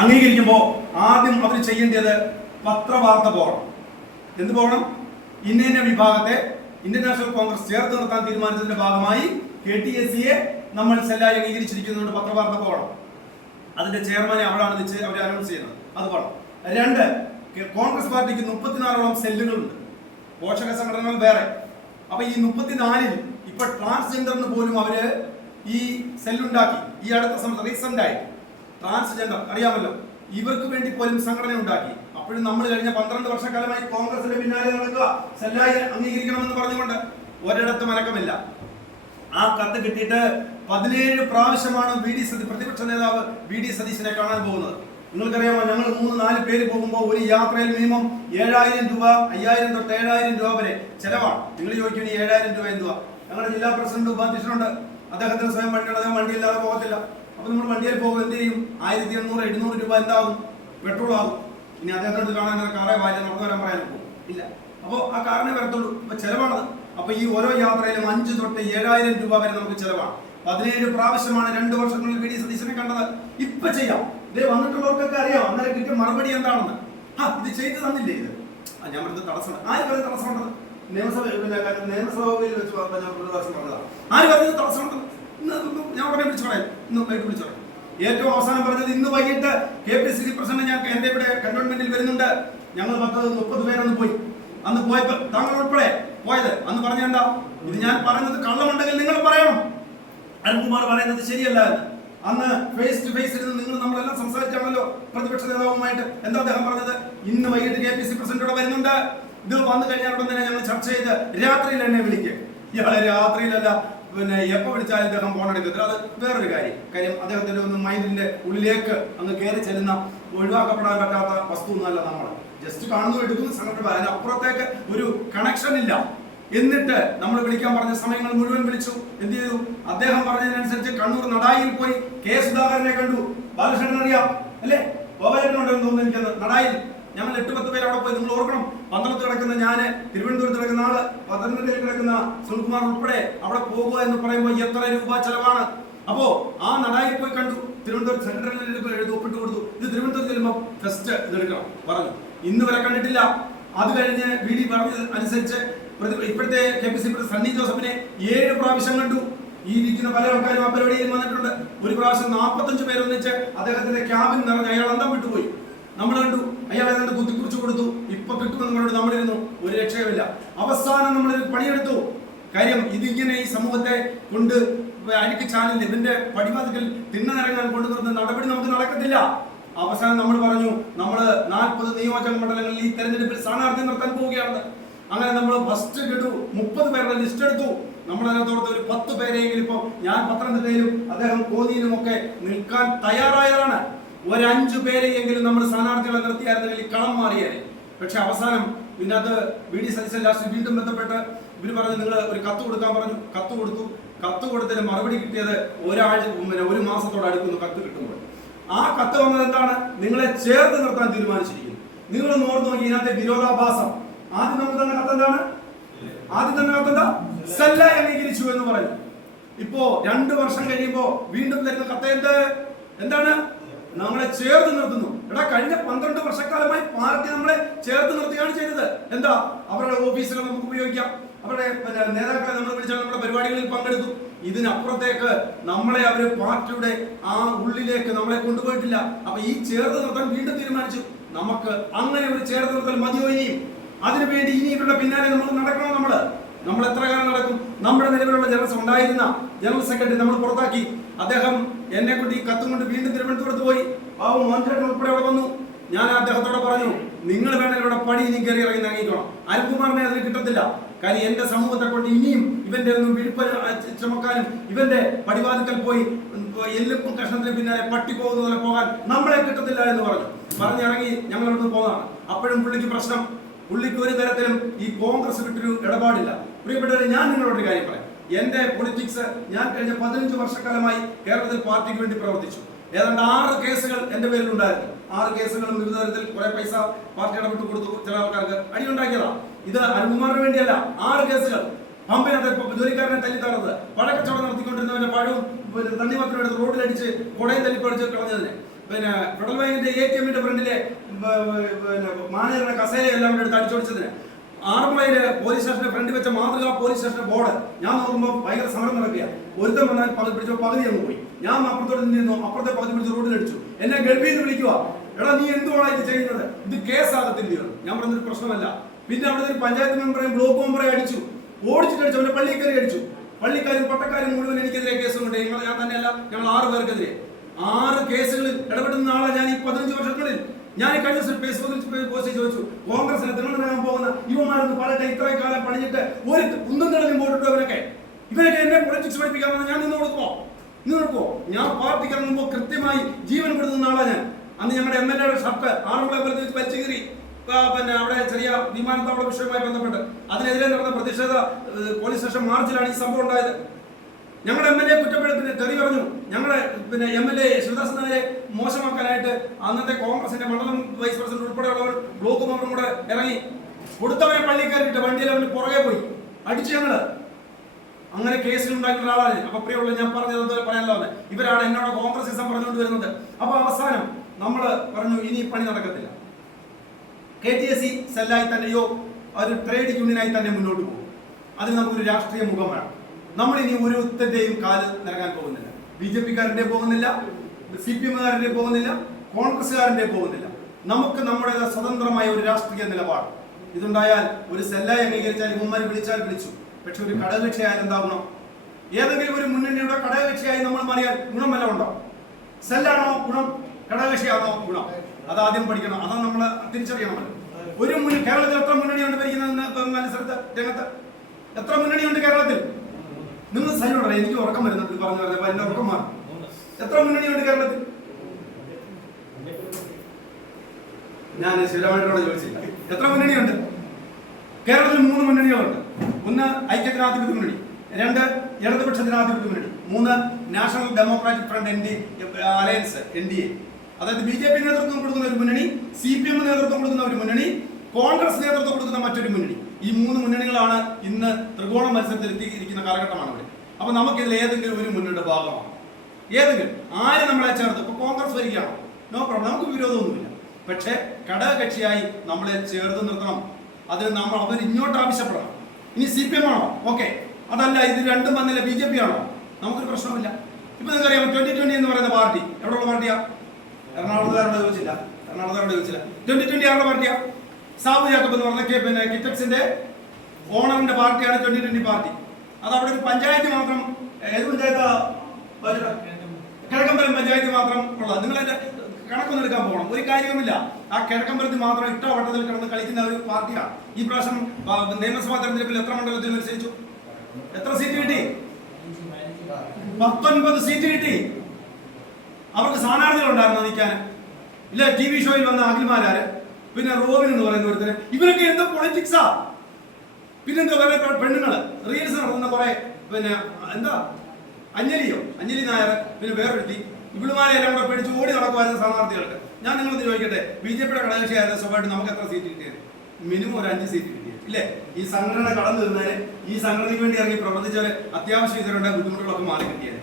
അംഗീകരിക്കുമ്പോൾ ആദ്യം അവർ ചെയ്യേണ്ടത് പത്രവാർത്ത പോകണം. എന്ത് പോകണം? ഇന്ന വിഭാഗത്തെ ഇന്ത്യൻ നാഷണൽ കോൺഗ്രസ് ചേർത്ത് നിർത്താൻ തീരുമാനിച്ചതിന്റെ ഭാഗമായി KTAC-യെ നമ്മൾ സെല്ലായി അംഗീകരിച്ചിരിക്കുന്നതുകൊണ്ട് പത്രവാർത്ത പോകണം. അതിന്റെ ചെയർമാനെ അവരാണ് വെച്ച് അവർ അനൗൺസ് ചെയ്യുന്നത്. അത് പോകണം. 2, കോൺഗ്രസ് പാർട്ടിക്ക് 34ഓളം സെല്ലുകളുണ്ട്, പോഷക സംഘടനകൾ വേറെ. അപ്പൊ ഈ 34-ൽ ഇപ്പൊ ട്രാൻസ്ജെൻഡറിന് പോലും അവര് ഈ സെല്ലുണ്ടാക്കി. ഈ അടുത്ത റീസെന്റ് ആയി ട്രാൻസ്ജെൻഡർ അറിയാമല്ലോ, ഇവർക്ക് വേണ്ടി പോലും സംഘടന ഉണ്ടാക്കി. അപ്പോഴും നമ്മൾ കഴിഞ്ഞ 12 വർഷക്കാലമായി കോൺഗ്രസിന്റെ പിന്നാലെ നടക്കുക, സെല്ലായി അംഗീകരിക്കണമെന്ന് പറഞ്ഞുകൊണ്ട് ഒരിടത്തും അനക്കമില്ല. ആ കത്ത് കിട്ടിയിട്ട് 17 പ്രാവശ്യമാണ് പ്രതിപക്ഷ നേതാവ് VD സതീശനെ കാണാൻ പോകുന്നത്. നിങ്ങൾക്കറിയാമോ, ഞങ്ങൾ 3-4 പേര് പോകുമ്പോൾ ഒരു യാത്രയിൽ മിനിമം 7000 രൂപ, 5000 തൊട്ട് 7000 രൂപ വരെ ചെലവാണ്. നിങ്ങൾ ചോദിക്കും 7000 രൂപ എന്തുവാ? ഞങ്ങളുടെ ജില്ലാ പ്രസിഡന്റ് ഉപാധ്യക്ഷനുണ്ട്, അദ്ദേഹത്തിന് സ്വയം വണ്ടിയുണ്ട്, അദ്ദേഹം വണ്ടിയില്ലാതെ പോകത്തില്ല. അപ്പൊ നമ്മൾ വണ്ടിയിൽ പോകും, എന്ത് ചെയ്യും? 1800-800 രൂപ എന്താകും? പെട്രോൾ ആകും. ഇനി അദ്ദേഹത്തോട് കാണാൻ കാറെ വാരി നടന്നു വരാൻ പറയാൻ പോകും ഇല്ല. അപ്പോൾ ആ കാറിനെ വരത്തുള്ളൂ. ഇപ്പൊ ചെലവാണത്. അപ്പൊ ഈ ഓരോ യാത്രയിലും 5 തൊട്ട് 7000 രൂപ വരെ നമുക്ക് ചെലവാണ്. 17 പ്രാവശ്യമാണ് 2 വർഷങ്ങളിൽ VD സതീശനെ കണ്ടത്. ഇപ്പൊ ചെയ്യാം. ഇതേ വന്നിട്ടുള്ളവർക്കൊക്കെ അറിയാം അന്നേരം കിട്ടിയ മറുപടി എന്താണെന്ന്. ഇത് ചെയ്തു തന്നില്ലേ? ഇത് ഞാൻ പറഞ്ഞത് തടസ്സം. ആര് പറഞ്ഞത് തടസ്സമുണ്ടത്? നിയമസഭയിൽ വെച്ച് പറഞ്ഞതാണ്. ആര് പറഞ്ഞത് തടസ്സമുണ്ടെന്ന്? ഞാൻ ഉടനെ വിളിച്ചു പറയാം. ഇന്ന് വൈകിട്ട് വിളിച്ചു പറയാം. ഏറ്റവും അവസാനം പറഞ്ഞത് ഇന്ന് വൈകിട്ട് KPCC പ്രസിഡന്റ് ഞാൻ എന്റെ ഇവിടെ കന്റോൺമെന്റിൽ വരുന്നുണ്ട്, ഞങ്ങൾ 30 പേരൊന്ന് പോയി. അന്ന് പോയപ്പോൾ താങ്കൾ ഉൾപ്പെടെ പോയത്. അന്ന് പറഞ്ഞെന്താ? ഇത് ഞാൻ പറഞ്ഞത് കള്ളമുണ്ടെങ്കിൽ നിങ്ങൾ പറയണം. അരുൺകുമാർ പറയുന്നത് ശരിയല്ല എന്ന്. അന്ന് ഫേസ് ടു ഫേസ് ഇരുന്ന് നമ്മളെല്ലാം സംസാരിച്ചാണല്ലോ പ്രതിപക്ഷ നേതാവുമായിട്ട്. എന്താ അദ്ദേഹം പറഞ്ഞത്? ഇന്ന് വൈകിട്ട് KPCC പ്രസിഡന്റ് വരുന്നുണ്ട്, ഇത് വന്നു കഴിഞ്ഞാൽ ഉടൻ തന്നെ ഞങ്ങൾ ചർച്ച ചെയ്ത് രാത്രിയിൽ എന്നെ വിളിക്കുക. ഇയാളെ രാത്രിയിലല്ല, പിന്നെ എപ്പോ വിളിച്ചാലും അദ്ദേഹം ഫോൺ എടുക്കത്തില്ല. അത് വേറൊരു കാര്യം അദ്ദേഹത്തിന്റെ ഒന്ന് മൈൻഡിന്റെ ഉള്ളിലേക്ക് അങ്ങ് കയറി ചെല്ലുന്ന, ഒഴിവാക്കപ്പെടാൻ പറ്റാത്ത വസ്തു ഒന്നുമല്ല. നമ്മൾ ജസ്റ്റ് കാണുന്നു, എടുക്കുന്നു, സംഘടന. അതിനപ്പുറത്തേക്ക് ഒരു കണക്ഷൻ ഇല്ല. എന്നിട്ട് നമ്മൾ വിളിക്കാൻ പറഞ്ഞ സമയങ്ങൾ മുഴുവൻ വിളിച്ചു. എന്ത് ചെയ്തു? അദ്ദേഹം പറഞ്ഞതിനനുസരിച്ച് കണ്ണൂർ നടായിൽ പോയി K. സുധാകരനെ കണ്ടു. ബാലകൃഷ്ണൻ അറിയാം അല്ലേ? ഗോപാലകൃഷ്ണനുണ്ടെന്ന് തോന്നുന്നു എനിക്കത്. നടായിൽ ഞങ്ങൾ 8-10 പേര് അവിടെ പോയി. നിങ്ങൾ ഓർക്കണം, പന്തളത്ത് കിടക്കുന്ന ഞാന്, തിരുവനന്തപുരത്ത് കിടക്കുന്ന ആള്, പത്തനംതിട്ടയിൽ കിടക്കുന്ന സുനിൽകുമാർ ഉൾപ്പെടെ അവിടെ പോകുക എന്ന് പറയുമ്പോൾ എത്ര രൂപ ചെലവാണ്. അപ്പോ ആ നടായിൽ പോയി കണ്ടു. തിരുവനന്തപുരം സെൻട്രലിൽ ഒപ്പിട്ട് കൊടുത്തു. ഇത് തിരുവനന്തപുരത്ത് ചെല്ലുമ്പോൾ ഫസ്റ്റ് ഇതെടുക്കണം പറഞ്ഞു. ഇന്ന് വരെ കണ്ടിട്ടില്ല. അത് കഴിഞ്ഞ് VD പറഞ്ഞത് അനുസരിച്ച് ഇപ്പോഴത്തെ KPCC സണ്ണി ജോസഫിനെ 7 പ്രാവശ്യം കണ്ടു. ഈ ഇരിക്കുന്ന പല ആൾക്കാരും ആ പരിപാടിയിൽ വന്നിട്ടുണ്ട്. ഒരു പ്രാവശ്യം 45 പേര് ഒന്നിച്ച് അദ്ദേഹത്തിന്റെ ക്യാബിൻ നിറഞ്ഞ് അയാൾ അന്തം വിട്ടുപോയി. നമ്മൾ കണ്ടു. അയാൾ ഏതാണ്ട് കുത്തിക്കുറിച്ച് കൊടുത്തു. ഇപ്പൊ കിട്ടുമെന്ന് നമ്മളിരുന്നു. ഒരു രക്ഷയുമില്ല. അവസാനം നമ്മളൊരു പണിയെടുത്തു. കാര്യം ഇതിങ്ങനെ ഈ സമൂഹത്തെ കൊണ്ട് അരിക്ക് ചാനലിൽ ഇതിന്റെ പടിവാതിക്കൽ തിണ്ണനിറങ്ങാൻ കൊണ്ടുവരുന്ന നടപടി നമുക്ക് നടക്കത്തില്ല. അവസാനം നമ്മൾ പറഞ്ഞു, നമ്മൾ 40 നിയോജക മണ്ഡലങ്ങളിൽ ഈ തെരഞ്ഞെടുപ്പിൽ സ്ഥാനാർത്ഥി നിർത്താൻ പോവുകയാണ്. അങ്ങനെ നമ്മൾ ഫസ്റ്റ് കിട്ടു 30 പേരുടെ ലിസ്റ്റ് എടുത്തു. നമ്മളതിനകത്തോടത്ത് ഒരു 10 പേരെങ്കിലും ഇപ്പൊ ഞാൻ പത്തനംതിട്ടയിലും അദ്ദേഹം കോന്നിയിലും ഒക്കെ നിൽക്കാൻ തയ്യാറായതാണ്. ഒരു 5 പേരെയെങ്കിലും നമ്മൾ സ്ഥാനാർത്ഥികളെ നിർത്തിയായിരുന്നെങ്കിൽ കളം മാറിയാൽ. പക്ഷെ അവസാനം പിന്നെ അത് VD സതീശൻ ലാസ്റ്റ് വീണ്ടും ബന്ധപ്പെട്ട് ഇവര് പറഞ്ഞു, നിങ്ങൾ ഒരു കത്ത് കൊടുക്കാൻ പറഞ്ഞു. കത്ത് കൊടുത്തു. കത്ത് കൊടുത്തതിന് മറുപടി കിട്ടിയത് ഒരു മാസത്തോട് അടുക്കുന്നു കത്ത് കിട്ടുമ്പോൾ. ആ കത്ത് വന്നത് എന്താണ്? നിങ്ങളെ ചേർത്ത് നിർത്താൻ തീരുമാനിച്ചിരിക്കുന്നു. നിങ്ങൾ ഓർത്ത് നോക്കി ഇതിനകത്തെ വിരോധാഭാസം. ആദ്യം നമുക്ക് തന്നെ കത്തെന്താണ്? സെല്ലായി അംഗീകരിച്ചു എന്ന് പറയും. ഇപ്പോ 2 വർഷം കഴിയുമ്പോ വീണ്ടും തരുന്ന കത്ത് എന്താണ്? നമ്മളെ ചേർത്ത് നിർത്തുന്നു. എടാ, കഴിഞ്ഞ 12 വർഷക്കാലമായി പാർട്ടി നമ്മളെ ചേർത്ത് നിർത്തുകയാണ് ചെയ്തത്. എന്താ? അവരുടെ ഓഫീസുകൾ നമുക്ക് ഉപയോഗിക്കാം, അവരുടെ നേതാക്കളെ നമ്മൾ വിളിച്ചാൽ നമ്മുടെ പരിപാടികളിൽ പങ്കെടുത്തു. ഇതിനപ്പുറത്തേക്ക് നമ്മളെ അവര് പാർട്ടിയുടെ ആ ഉള്ളിലേക്ക് നമ്മളെ കൊണ്ടുപോയിട്ടില്ല. അപ്പൊ ഈ ചേർത്ത് നിർത്താൻ വീണ്ടും തീരുമാനിച്ചു. നമുക്ക് അങ്ങനെ ഒരു ചേർത്ത് നിർത്തൽ മതിയോ? ഇനിയും അതിനുവേണ്ടി ഇനി ഇവരുടെ പിന്നാലെ നമ്മൾ നടക്കണോ? നമ്മൾ എത്ര കാലം നടക്കും? നമ്മുടെ നിലവിലുള്ള ജനറൽ സെക്രട്ടറി നമ്മൾ പുറത്താക്കി. അദ്ദേഹം എന്നെ കൊണ്ട് ഈ കത്തും കൊണ്ട് വീണ്ടും തിരുവനന്തപുരത്ത് പോയി. പാവം മോഹൻചേട്ടൻ ഉൾപ്പെടെ അവിടെ വന്നു. ഞാൻ അദ്ദേഹത്തോടെ പറഞ്ഞു, നിങ്ങൾ വേണേൽ ഇവിടെ പടി ഇനി കയറി ഇറങ്ങി ഇറങ്ങിക്കണം. അരുൺകുമാറിനെ അതിന് കിട്ടത്തില്ല. കാര്യം എന്റെ സമൂഹത്തെ കൊണ്ട് ഇനിയും ഇവന്റെ ഒന്നും വിഴുപ്പ് ചുമക്കാനും ഇവന്റെ പടിവാതിക്കൽ പോയി എല്ലും കഷ്ണത്തിന് പിന്നാലെ പട്ടി പോകുന്ന പോലെ പോകാൻ നമ്മളെ കിട്ടത്തില്ല എന്ന് പറഞ്ഞിറങ്ങി ഞങ്ങൾ അവിടുന്ന് പോകുന്നതാണ്. അപ്പോഴും പുള്ളിക്ക് പ്രശ്നം. പുള്ളിക്ക് ഒരു തരത്തിലും ഈ കോൺഗ്രസ് വിട്ടൊരു ഇടപാടില്ല. പ്രിയപ്പെട്ടവരെ, ഞാൻ നിങ്ങളോടൊരു കാര്യം പറയാം. എന്റെ പൊളിറ്റിക്സ് ഞാൻ കഴിഞ്ഞ 15 വർഷക്കാലമായി കേരളത്തിൽ പാർട്ടിക്ക് വേണ്ടി പ്രവർത്തിച്ചു. ഏതാണ്ട് 6 കേസുകൾ എന്റെ പേരിലുണ്ടായിരുന്നു. 6 കേസുകളും വിവിധ തരത്തിൽ കുറെ പൈസ പാർട്ടി ഇടപെട്ട് കൊടുത്തു. ചില ആൾക്കാർക്ക് അടിയുണ്ടാക്കിയതാ. ഇത് അരുൺകുമാറിന് വേണ്ടിയല്ല. 6 കേസുകൾ. പമ്പിനകത്ത് ജോലിക്കാരനെ തല്ലിത്തറന്നത്, പഴക്കച്ചവടം നടത്തിക്കൊണ്ടിരുന്നവന്റെ പഴവും തണ്ണിമത്തനും എടുത്ത് റോഡിലടിച്ച് കുടയും തല്ലിപ്പടിച്ച് കളഞ്ഞതിന് പിന്നെ ഫെഡറൽ ബാങ്കിന്റെ ATM ഫ്രണ്ടിലെ മാനേജറുടെ കസേരയെല്ലാം എടുത്ത് അടിച്ചോടിച്ചതിന് ആറന്മുളയിലെ പോലീസ് സ്റ്റേഷന്റെ ഫ്രണ്ടിൽ വെച്ച മാതൃകാ പോലീസ് സ്റ്റേഷന്റെ ബോർഡ് ഞാൻ നോക്കുമ്പോൾ ഭയങ്കര സമരം നടക്കുക. ഒരുത്തം വന്നാൽ പിടിച്ചോ പകുതി അങ്ങ് പോയി. ഞാൻ അപ്പുറത്തോട്ട് നിന്നു, അപ്പുറത്തെ പകുതി പിടിച്ച് റോഡിലടിച്ചു. എന്നെ ഗൾഫിൽ നിന്ന് വിളിക്കുക, എടാ നീ എന്തുവാണ് ഇത് ചെയ്യുന്നത്, ഇത് കേസാകത്തില്ലയോ? ഞാൻ പറഞ്ഞൊരു പ്രശ്നമല്ല. പിന്നെ അവിടെ ഒരു പഞ്ചായത്ത് മെമ്പറെയും ബ്ലോക്ക് മെമ്പറെയും അടിച്ചു, ഓടിച്ചിട്ടടിച്ചു, അവന്റെ പള്ളിക്കറി അടിച്ചു. പള്ളിക്കാരും പട്ടക്കാരും മുഴുവൻ എനിക്കെതിരെ കേസുകൊണ്ട്. ഞാൻ തന്നെയല്ല, ഞങ്ങൾ 6 പേർക്കെതിരെ 6 കേസുകളിൽ ഇടപെടുന്ന ആളാണ് ഞാൻ. ഈ 15 വർഷങ്ങളിൽ ഞാൻ കഴിഞ്ഞ ദിവസം ഫേസ്ബുക്കിൽ പോസ്റ്റ് ചോദിച്ചു, കോൺഗ്രസിനെ തിരുവനന്തപുരം പോകുന്ന യുവമാരെന്ന് പറയട്ടെ, ഇത്രയും കാലം പണിഞ്ഞിട്ട് ഒരു കുന്തും തെളിഞ്ഞും പോയിട്ടുണ്ടോ ഇവരൊക്കെ എന്നെ പൊളിറ്റിക്സ് പഠിപ്പിക്കാമെന്ന് ഞാൻ നിന്ന് കൊടുക്കുമോ? ഞാൻ പാർട്ടിക്ക് ഇറങ്ങുമ്പോൾ കൃത്യമായി ജീവൻ കൊടുക്കുന്ന ആളാണ് ഞാൻ. അന്ന് ഞങ്ങളുടെ MLA ഷർട്ട് ആറന്മുള വലിച്ചു കീറി, പിന്നെ അവിടെ ചെറിയ വിമാനത്താവള വിഷയവുമായി ബന്ധപ്പെട്ട് അതിനെതിരെ നടന്ന പ്രതിഷേധ പോലീസ് സ്റ്റേഷൻ മാർച്ചിലാണ് ഈ സംഭവം ഉണ്ടായത്. ഞങ്ങളുടെ MLA കുറ്റപ്പെടുത്തി തെറി പറഞ്ഞു. ഞങ്ങളുടെ പിന്നെ MLA ശിവദാസ് നായരെ മോശമാക്കാനായിട്ട് അന്നത്തെ കോൺഗ്രസിന്റെ മണ്ഡലം വൈസ് പ്രസിഡന്റ് ഉൾപ്പെടെയുള്ളവർ ബ്ലോക്ക് മെമ്പറും കൂടെ ഇറങ്ങി കൊടുത്തവനെ പള്ളി കയറിയിട്ട് വണ്ടിയിൽ അവന് പുറകെ പോയി അടിച്ചു. ഞങ്ങള് അങ്ങനെ കേസിൽ ഉണ്ടാക്കിയ ആളാണ്. അപ്പൊ പ്രിയമുള്ള ഞാൻ പറഞ്ഞത് പറയാനുള്ളത്, ഇവരാണ് എന്നോട് കോൺഗ്രസിസം പറഞ്ഞുകൊണ്ട് വരുന്നത്. അപ്പൊ അവസാനം നമ്മൾ പറഞ്ഞു ഇനി പണി നടക്കത്തില്ല, KTSE സെല്ലായി തന്നെയോ ഒരു ട്രേഡ് യൂണിയനായി തന്നെ മുന്നോട്ട് പോകും. അതിന് നമുക്കൊരു രാഷ്ട്രീയ മുഖം വേണം. നമ്മൾ ഇനി ഒരുത്തന്റെയും കാല് നിറങ്ങാൻ പോകുന്നില്ല. BJP-കാരന്റെ പോകുന്നില്ല, CPM-കാരന്റെ പോകുന്നില്ല, കോൺഗ്രസ്സുകാരന്റെ പോകുന്നില്ല. നമുക്ക് നമ്മുടെ സ്വതന്ത്രമായ ഒരു രാഷ്ട്രീയ നിലപാട്. ഇതുണ്ടായാൽ ഒരു സെല്ലായി അംഗീകരിച്ചാൽ ഇവന്മാർ വിളിച്ചാൽ വിളിച്ചു. പക്ഷെ ഒരു ഘടകകക്ഷിയായാൽ എന്താകണം? ഏതെങ്കിലും ഒരു മുന്നണിയുടെ ഘടകകക്ഷിയായി നമ്മൾ മാറിയാൽ ഗുണം വല്ല ഉണ്ടോ? സെല്ലാണോ ഗുണം, ഘടകകക്ഷിയാണോ ഗുണം? അതാദ്യം പഠിക്കണം. അതാണ് നമ്മൾ തിരിച്ചറിയണമല്ലോ. ഒരു കേരളത്തിൽ എത്ര മുന്നണിയുണ്ട് ഭരിക്കുന്ന മത്സരത്ത് രംഗത്ത്? എത്ര മുന്നണിയുണ്ട് കേരളത്തിൽ? നിങ്ങൾ സൈനോടെ എനിക്ക് ഉറക്കം വരുന്നുണ്ട് പറഞ്ഞു പറഞ്ഞപ്പോ എന്റെ ഉറക്കം മാറും. എത്ര മുന്നണിയുണ്ട് കേരളത്തിൽ? ഞാൻ ശിവരാമേട്ടനോട് ചോദിച്ചില്ല. എത്ര മുന്നണിയുണ്ട് കേരളത്തിൽ? 3 മുന്നണികളുണ്ട്. 1 ഐക്യജനാധിപത്യ മുന്നണി, 2 ഇടതുപക്ഷ ജനാധിപത്യ മുന്നണി, 3 national democratic front alliance NDA. അതായത് BJP നേതൃത്വം കൊടുക്കുന്ന ഒരു മുന്നണി, CPM നേതൃത്വം കൊടുക്കുന്ന ഒരു മുന്നണി, കോൺഗ്രസ് നേതൃത്വം കൊടുക്കുന്ന മറ്റൊരു മുന്നണി. ഈ 3 മുന്നണികളാണ് ഇന്ന് ത്രികോണ മത്സരത്തിൽ എത്തിയിരിക്കുന്ന കാലഘട്ടമാണ് ഇവിടെ. അപ്പൊ നമുക്കിതിൽ ഏതെങ്കിലും ഒരു മുന്നണിയുടെ ഭാഗമാണ്. ഏതെങ്കിലും ആര് നമ്മളെ ചേർത്ത്, ഇപ്പൊ കോൺഗ്രസ് വരികയാണോ? നോ പ്രോബ്ലം, നമുക്ക് വിരോധമൊന്നുമില്ല. പക്ഷെ ഘടകകക്ഷിയായി നമ്മളെ ചേർത്ത് നിർത്തണം. അതിന് നമ്മൾ അവർ ഇങ്ങോട്ട് ആവശ്യപ്പെടണം. ഇനി CPM ആണോ? ഓക്കെ. അതല്ല, ഇത് രണ്ടും വന്നില്ല, BJP ആണോ? നമുക്കൊരു പ്രശ്നമില്ല. ഇപ്പൊ നിങ്ങൾക്കറിയാം 2020 എന്ന് പറയുന്ന പാർട്ടി എവിടെയുള്ള പാർട്ടിയാ? എറണാകുളത്തുകാരോട് ചോദിച്ചില്ല. 2020 ആരുടെ പാർട്ടിയാ? സാബു ജാക്കബ് എന്ന് പറഞ്ഞ പിന്നെ കിറ്റക്സിന്റെ ഓണറിന്റെ പാർട്ടിയാണ് 2020 പാർട്ടി. അത് അവിടെ ഒരു പഞ്ചായത്ത് മാത്രം, ഏത് പഞ്ചായത്താ? കിഴക്കമ്പലം പഞ്ചായത്ത് മാത്രം ഉള്ളത്. നിങ്ങൾ അതിന്റെ കണക്കൊന്നും എടുക്കാൻ പോകണം, ഒരു കാര്യവുമില്ല. ആ കിഴക്കമ്പലത്തിൽ മാത്രം ഇട്ട വട്ടത്തിൽ കിടന്ന് കളിക്കുന്ന ഒരു പാർട്ടിയാണ്. ഈ പ്രാവശ്യം നിയമസഭാ തെരഞ്ഞെടുപ്പിൽ എത്ര മണ്ഡലത്തിൽ മത്സരിച്ചു? എത്ര സീറ്റ് കിട്ടി? 19 സീറ്റ് കിട്ടി. അവർക്ക് സ്ഥാനാർത്ഥികൾ ഉണ്ടായിരുന്നു നിൽക്കാൻ. ഇല്ല, TV ഷോയിൽ വന്ന അഖിൽമാരാര്, പിന്നെ റോബിൻ എന്ന് പറയുന്ന ഒരുത്തര്. ഇവരൊക്കെ എന്തോ പൊളിറ്റിക്സാ. പിന്നെന്തോ വേറെ പെണ്ണുങ്ങള് റീൽസ് നടത്തുന്ന കുറെ, പിന്നെ എന്താ അഞ്ജലി നായർ, പിന്നെ വേറൊരുത്തി. ഇവിടുമാരെ എല്ലാം കൂടെ പേടിച്ച് ഓടി നടക്കുമായിരുന്ന സ്ഥാനാർത്ഥികൾക്ക്. ഞാൻ നിങ്ങളൊന്ന് ചോദിക്കട്ടെ, BJP-യുടെ ഘടകകക്ഷിയായിരുന്ന സ്വഭാവമായിട്ട് നമുക്ക് എത്ര സീറ്റ് കിട്ടിയത്? മിനിമം ഒരു 5 സീറ്റ് കിട്ടിയത് ഇല്ലേ? ഈ സംഘടന കടന്നു തീർന്നതിന്, ഈ സംഘടനയ്ക്ക് വേണ്ടി ഇറങ്ങി പ്രവർത്തിച്ചവര് അത്യാവശ്യം ഇതിലുണ്ട ബുദ്ധിമുട്ടുകളൊക്കെ മാറി കിട്ടിയത്.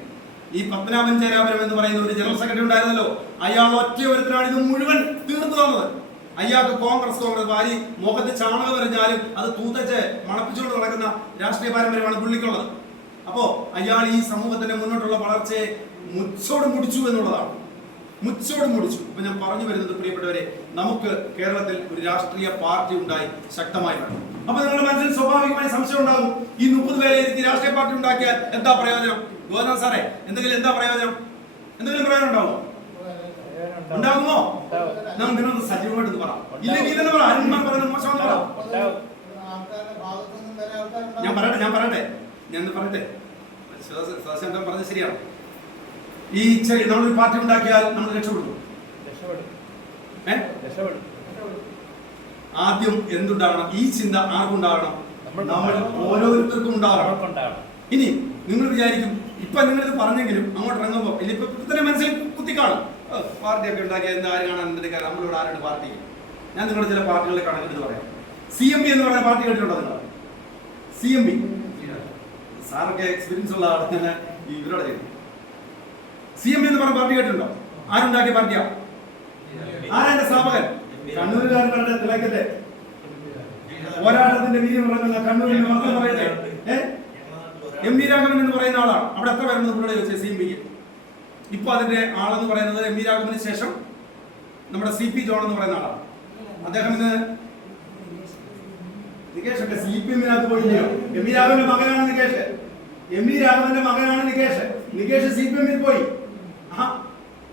ഈ പത്മനാഭൻ ചേരാപുരം എന്ന് പറയുന്ന ഒരു ജനറൽ സെക്രട്ടറി ഉണ്ടായിരുന്നല്ലോ, അയാൾ ഒറ്റ ഒരുത്തരാണ് ഇത് മുഴുവൻ തീർത്തു തന്നത്. അയാൾക്ക് കോൺഗ്രസ് വാരി മുഖത്ത് ചാണകം വരഞ്ഞാലും അത് തൂത്തച്ച് മണപ്പിച്ചുകൊണ്ട് നടക്കുന്ന രാഷ്ട്രീയ പാരമ്പര്യമാണ് പുള്ളിക്കുള്ളത്. അപ്പോ അയാൾ ഈ സമൂഹത്തിന്റെ മുന്നോട്ടുള്ള വളർച്ചയെ മുച്ചോട് മുടിച്ചു എന്നുള്ളതാണ്. അപ്പൊ ഞാൻ പറഞ്ഞു വരുന്നത്, പ്രിയപ്പെട്ടവരെ, നമുക്ക് കേരളത്തിൽ ഒരു രാഷ്ട്രീയ പാർട്ടി ഉണ്ടായി ശക്തമായി വേണം. അപ്പൊ നിങ്ങളുടെ മനസ്സിൽ സ്വാഭാവികമായി സംശയം ഉണ്ടാകും, ഈ 30 പേരെ ഇരുത്തി രാഷ്ട്രീയ പാർട്ടി ഉണ്ടാക്കിയാൽ എന്താ പ്രയോജനം? ഗവർണർ സാറേ, എന്താ പ്രയോജനം? എന്തെങ്കിലും പ്രയോജനം ഉണ്ടാകുമോ? നാം ഇതിനൊന്ന് സജീവമായിട്ട് പറ. ഇല്ലെങ്കിൽ ഇല്ലെന്ന് പറ. അരുൺമാർ പറയുന്നത് മോശമെന്ന് പറ. ഞാൻ പറയട്ടെ സദാശങ്കരൻ പറഞ്ഞത് ശരിയാണ്. ഈ നമ്മളൊരു പാർട്ടി ഉണ്ടാക്കിയാൽ നമ്മൾ രക്ഷപ്പെടും. ആദ്യം എന്തുണ്ടാകണം? ഈ ചിന്ത ആർക്കുണ്ടാകണം? നമ്മൾ ഓരോരുത്തർക്കും ഉണ്ടാകണം. ഇനി നിങ്ങൾ വിചാരിക്കും, ഇപ്പൊ നിങ്ങളിത് പറഞ്ഞെങ്കിലും അങ്ങോട്ട് ഇറങ്ങുമ്പോൾ ഇല്ല, ഇപ്പൊ തന്നെ മനസ്സിൽ കുത്തിക്കാണും, പാർട്ടിയൊക്കെ ഉണ്ടാക്കിയ ആര് കാണാൻ എന്തെടുക്കാൻ, നമ്മളിവിടെ ആരുടെ പാർട്ടി? ഞാൻ നിങ്ങളുടെ ചില പാർട്ടികളെ കണക്കെടുത്ത് പറയാം. CMB എന്ന് പറയുന്ന പാർട്ടി കേട്ടിട്ടുണ്ടോ നിങ്ങൾ? CMB സാറൊക്കെ എക്സ്പീരിയൻസ് ഉള്ള ആളാണ്. ഇവരോട് CMB എന്ന് പറഞ്ഞ പാർട്ടി കേട്ടിട്ടുണ്ടോ? ആരുണ്ടാക്കിയ പാർട്ടിയാ? ആരാ എന്റെ സ്ഥാപകൻ? കണ്ണൂരുകാരുടെ തിളക്കത്തെ പോരാട്ടത്തിന്റെ വീര്യം ഇറങ്ങുന്ന കണ്ണൂരിൽ മക്കൾ പറയട്ടെ എം വി രാഘവൻ എന്ന് പറയുന്ന ആളാണ്. അവിടെ എത്ര പേരുണ്ടെന്ന് പുള്ളിയുടെ ചോദിച്ചത് CPക്ക്. ഇപ്പൊ അതിന്റെ ആളെന്ന് പറയുന്നത് എം വി രാഘവന് ശേഷം നമ്മുടെ CP ജോൺ എന്ന് പറയുന്ന ആളാണ്. അദ്ദേഹം ഇന്ന് നികേഷ് ഒക്കെ CPഎമ്മിനകത്ത് പോയില്ലയോ? എം വി രാഘവന്റെ മകനാണ് നികേഷ്. എം വി രാഘവന്റെ മകനാണ് നികേഷ്. നികേഷ് CPഎമ്മിൽ പോയി.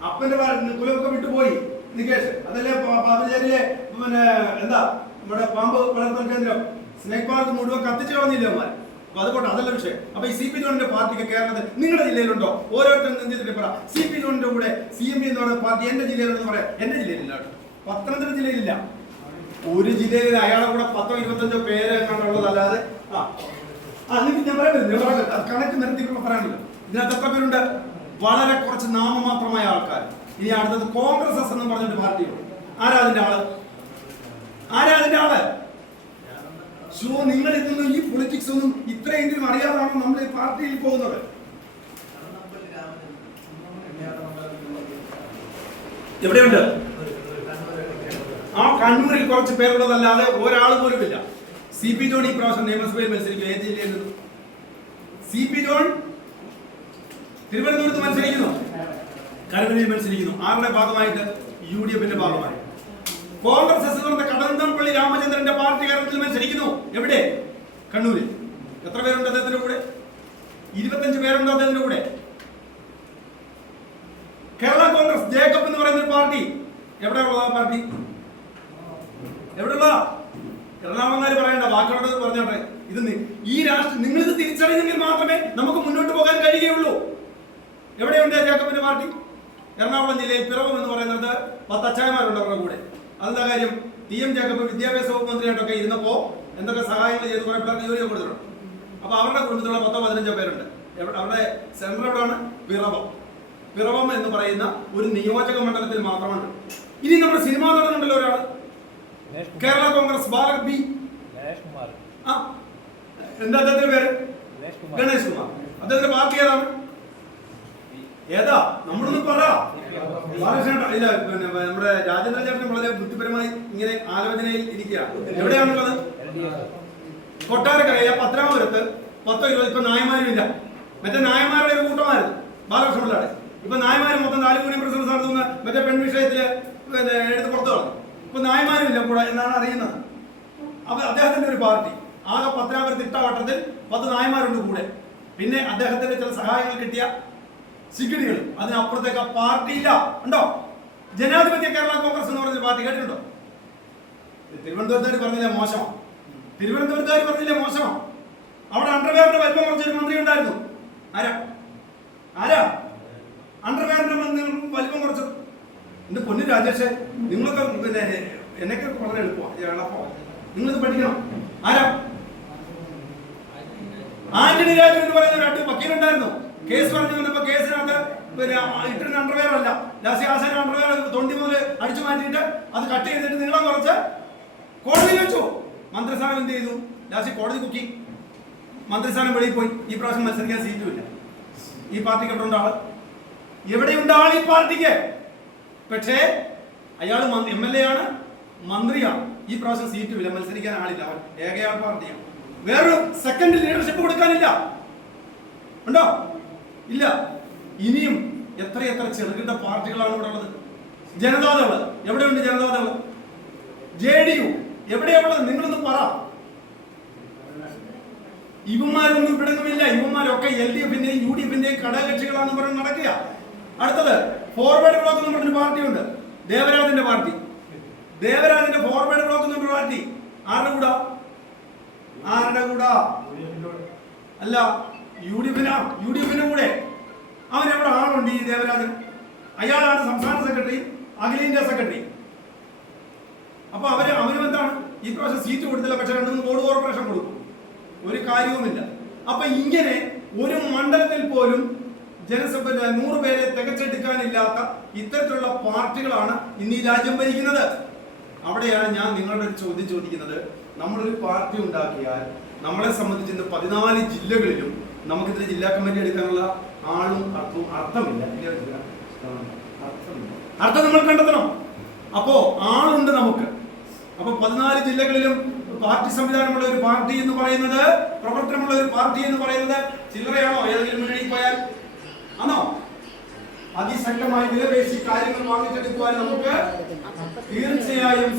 അപ്പന്റെ കുലമൊക്കെ വിട്ടുപോയി നികേഷ്. അതല്ലേ പാപ്പഞ്ചേരിയിലെ പിന്നെ എന്താ നമ്മുടെ പാമ്പ് വളർത്തൽ കേന്ദ്രം സ്നേക് പാർക്ക് മുഴുവൻ കത്തിച്ചു കളഞ്ഞില്ല അവന്മാർ. അപ്പൊ അതുകൊണ്ട് അതല്ല വിഷയം. അപ്പൊ ഈ CP ജോണിന്റെ പാർട്ടിക്ക് കേരളത്തിൽ നിങ്ങളുടെ ജില്ലയിലുണ്ടോ? ഓരോരുത്തരും പറ. CP ജോണിന്റെ കൂടെ CMP എന്ന് പറയുന്ന പാർട്ടി എന്റെ ജില്ലയിലുണ്ടെന്ന് പറയാം. എന്റെ ജില്ലയിലില്ല, പത്തനംതിട്ട ജില്ലയിലില്ല. ഒരു ജില്ലയിൽ അയാളെ കൂടെ 10-25 പേര് കണ്ടുള്ളതല്ലാതെ ഞാൻ പറയുന്നത് കണക്ക് നിർത്തിക്കുള്ള പറയാനില്ല. ഇതിനകത്ത് എത്ര പേരുണ്ട്? വളരെ കുറച്ച് നാമമാത്രമായ ആൾക്കാർ. ഇനി അടുത്തത് കോൺഗ്രസ് എസ് എന്ന് പറഞ്ഞിട്ട് പാർട്ടിയുണ്ട്. ആരാ അതിന്റെ ആള്? നിങ്ങൾ ഇതൊന്നും ഈ പൊളിറ്റിക്സ് ഒന്നും ഇത്രയെങ്കിലും അറിയാതാണോ നമ്മൾ ഈ പാർട്ടിയിൽ പോകുന്നത്? എവിടെയുണ്ട്? ആ കണ്ണൂരിൽ കുറച്ച് പേരുള്ളതല്ലാതെ ഒരാൾ പോലും ഇല്ല. CP ജോൺ ഈ പ്രാവശ്യം നിയമസഭയിൽ മത്സരിക്കും. ഏത് ജില്ലയിൽ? CP ജോൺ തിരുവനന്തപുരത്ത് മത്സരിക്കുന്നു, കരമനയിൽ മത്സരിക്കുന്നു. ആരുടെ ഭാഗമായിട്ട്? UDFന്റെ ഭാഗമായി. കോൺഗ്രസ് എസ് എന്ന് കടന്നപ്പള്ളി രാമചന്ദ്രന്റെ പാർട്ടി കേരളത്തിൽ മത്സരിക്കുന്നു. എവിടെ? കണ്ണൂരിൽ. എത്ര പേരുണ്ട് അദ്ദേഹത്തിന്റെ കൂടെ? 25 പേരുണ്ട് അദ്ദേഹത്തിന്റെ കൂടെ. കേരള കോൺഗ്രസ് ജേക്കബ് എന്ന് പറയുന്ന ഒരു പാർട്ടി എവിടെയുള്ള പാർട്ടി? എവിടെയുള്ള? എറണാകുളംകാർ പറയണ്ട, ബാക്കിയുള്ളത് പറഞ്ഞോട്ടെ. ഇത് ഈ രാഷ്ട്രീയം നിങ്ങളിത് തിരിച്ചറിഞ്ഞെങ്കിൽ മാത്രമേ നമുക്ക് മുന്നോട്ട് പോകാൻ കഴിയുകയുള്ളൂ. എവിടെയുണ്ട് ജേക്കബിന്റെ പാർട്ടി? എറണാകുളം ജില്ലയിൽ പിറവം എന്ന് പറയുന്നത് 10 അച്ചായന്മാരുണ്ട് അവരുടെ കൂടെ. അതെന്താ കാര്യം? TM ജേക്കബ് വിദ്യാഭ്യാസ വകുപ്പ് മന്ത്രിയായിട്ടൊക്കെ ഇരുന്നപ്പോ എന്തൊക്കെ സഹായങ്ങൾ ചെയ്ത് കുറെ പേർക്ക് ജോലിയൊക്കെ കൊടുത്തിട്ടുണ്ട്. അപ്പൊ അവരുടെ കുടുംബത്തിലുള്ള 10-15 പേരുണ്ട്. അവരുടെ സെന്റർ എവിടെയാണ്? പിറവം എന്ന് പറയുന്ന ഒരു നിയോജക മണ്ഡലത്തിൽ മാത്രമാണ്. ഇനി നമ്മുടെ സിനിമാ നടനുണ്ടല്ലോ ഒരാള്, കേരള കോൺഗ്രസ് ബാലക് ബി. എന്താ അദ്ദേഹത്തിന്റെ പേര്? ഗണേഷ് കുമാർ. അദ്ദേഹത്തിന്റെ പാർട്ടി ഏതാ? നമ്മളൊന്ന് പറ. ഇല്ല, പിന്നെ നമ്മുടെ രാജേന്ദ്ര ചേട്ടൻ വളരെ ബുദ്ധിപരമായി ഇങ്ങനെ ആലോചനയിൽ ഇരിക്കുകയാണ്. എവിടെയാണുള്ളത്? കൊട്ടാരക്കര പത്രാപുരത്ത് 10-20. ഇപ്പൊ നായമാരും ഇല്ല. മറ്റേ നായന്മാരുടെ ഒരു കൂട്ടമായിരുന്നു ബാലകൃഷ്ണ പിള്ളയുടെ. ഇപ്പൊ നായന്മാരും മൊത്തം 4 യൂണിയൻ പ്രസിഡന്റ് നടത്തുന്ന മറ്റേ പെൺവിഷയത്തില് പിന്നെ എടുത്ത് പുറത്തു കളഞ്ഞു. ഇപ്പൊ നായന്മാരും ഇല്ല കൂടെ എന്നാണ് അറിയുന്നത്. അപ്പൊ അദ്ദേഹത്തിന്റെ ഒരു പാർട്ടി ആകെ പത്രാപുരത്ത് ഇട്ടവട്ടത്തിൽ 10 നായന്മാരുണ്ട് കൂടെ. പിന്നെ അദ്ദേഹത്തിന്റെ ചില സഹായങ്ങൾ കിട്ടിയ സിഗിഡികൾ. അതിനപ്പുറത്തേക്ക് പാർട്ടി ഇല്ല. ഉണ്ടോ? ജനാധിപത്യ കേരള കോൺഗ്രസ് എന്ന് പറഞ്ഞ പാർട്ടി കേട്ടിട്ടുണ്ടോ? തിരുവനന്തപുരത്തുകാർ പറഞ്ഞില്ലേ മോശമാണ്. തിരുവനന്തപുരത്തുകാർ പറഞ്ഞില്ലേ മോശമാണ്. അവിടെ അണ്ടർവെയറിന്റെ വലിപ്പം കുറച്ചൊരു മന്ത്രി ഉണ്ടായിരുന്നു. ആരാ അണ്ടർവെയറിന്റെ വലിപ്പം കുറച്ചത്? എന്റെ പൊന്നു രാജേഷ്, നിങ്ങളൊക്കെ പിന്നെ എന്നൊക്കെ വളരെ എളുപ്പമാണ്. നിങ്ങളിത് പഠിക്കണം. ആരാ? ആന്റണി രാജു എന്ന് പറയുന്ന ഒരു വക്കീലുണ്ടായിരുന്നു. കേസ് പറഞ്ഞു വന്നപ്പോ കേസിനകത്ത് പിന്നെ ഇട്ടിരുന്ന അണ്ടർവെയർ അല്ല, ലാസ്റ്റ് ആശാന അണ്ടർവെയർ തൊണ്ടി മുതൽ അടിച്ചു മാറ്റിയിട്ട് അത് കട്ട് ചെയ്തിട്ട് നീളം കുറച്ച് കോടതിയിൽ വെച്ചു. മന്ത്രിസ്ഥാനം എന്ത് ചെയ്തു? ലാസ്റ്റ് കോടതി കുക്കി. മന്ത്രിസ്ഥാനം വെളിയിൽ പോയി. ഈ പ്രാവശ്യം മത്സരിക്കാൻ സീറ്റുമില്ല. ഈ പാർട്ടിക്ക് എവിടെ ഉണ്ട് ആള്? എവിടെയുണ്ട് ആൾ ഈ പാർട്ടിക്ക്? പക്ഷേ അയാൾ MLA ആണ്, മന്ത്രിയാണ്. ഈ പ്രാവശ്യം സീറ്റുമില്ല, മത്സരിക്കാൻ ആളില്ല. അവൻ ഏകയാൾ പാർട്ടിയാണ്. വേറൊരു സെക്കൻഡ് ലീഡർഷിപ്പ് കൊടുക്കാനില്ല. ഉണ്ടോ? ഇല്ല. ഇനിയും എത്ര ചെറുകിട പാർട്ടികളാണ് ഇവിടെ ഉള്ളത്. ജനതാദള് എവിടെയുണ്ട്? ജനതാദള് JDU എവിടെയുള്ളത്? നിങ്ങളൊന്ന് പറ. ഇവന്മാരൊന്നും ഇവിടെയൊന്നുമില്ല. ഇവന്മാരൊക്കെ LDFന്റെയും UDFന്റെയും ഘടകകക്ഷികളാണെന്ന് പറഞ്ഞ് നടക്കുക. അടുത്തത് ഫോർവേഡ് ബ്ലോക്ക് എന്ന് പറഞ്ഞൊരു പാർട്ടിയുണ്ട്, ദേവരാജന്റെ പാർട്ടി. ദേവരാജന്റെ ഫോർവേഡ് ബ്ലോക്ക് എന്നൊരു പാർട്ടി ആരുടെ കൂടാ? അല്ല, UDFന്റെ കൂടെ. അവൻ എവിടെ ആളുണ്ട് ഈ ദേവരാജൻ? അയാളാണ് സംസ്ഥാന സെക്രട്ടറി, അഖിലേന്ത്യാ സെക്രട്ടറി. അപ്പൊ അവനും എന്താണ് ഈ പ്രാവശ്യം സീറ്റ് കൊടുത്തില്ല. പക്ഷെ 2-3 ബോർഡ് കോർപ്പറേഷൻ കൊടുക്കും. ഒരു കാര്യവുമില്ല. അപ്പൊ ഇങ്ങനെ ഒരു മണ്ഡലത്തിൽ പോലും ജനസഭ 100 പേരെ തികച്ചെടുക്കാനില്ലാത്ത ഇത്തരത്തിലുള്ള പാർട്ടികളാണ് ഇന്ന് ഈ രാജ്യം ഭരിക്കുന്നത്. അവിടെയാണ് ഞാൻ നിങ്ങളുടെ ഒരു ചോദ്യം ചോദിക്കുന്നത്. നമ്മളൊരു പാർട്ടി ഉണ്ടാക്കിയാൽ നമ്മളെ സംബന്ധിച്ച് ഇന്ന് 14 ജില്ലകളിലും നമുക്കിതിൽ ജില്ലാ കമ്മിറ്റി എടുക്കാനുള്ള ആളും അർത്ഥമില്ല. അർത്ഥം നമ്മൾ കണ്ടെത്തണം. അപ്പോ ആളുണ്ട് നമുക്ക്. അപ്പൊ 14 ജില്ലകളിലും പാർട്ടി സംവിധാനമുള്ള ഒരു പാർട്ടി എന്ന് പറയുന്നത്, പ്രവർത്തനമുള്ള ഒരു പാർട്ടി എന്ന് പറയുന്നത് ചില്ലറയാണോ? ഏതെങ്കിലും മുന്നണി പോയാൽ ആണോ? അതിശക്തമായി വിലപേശി കാര്യങ്ങൾ വാങ്ങിച്ചെടുക്കുവാൻ നമുക്ക് തീർച്ചയായും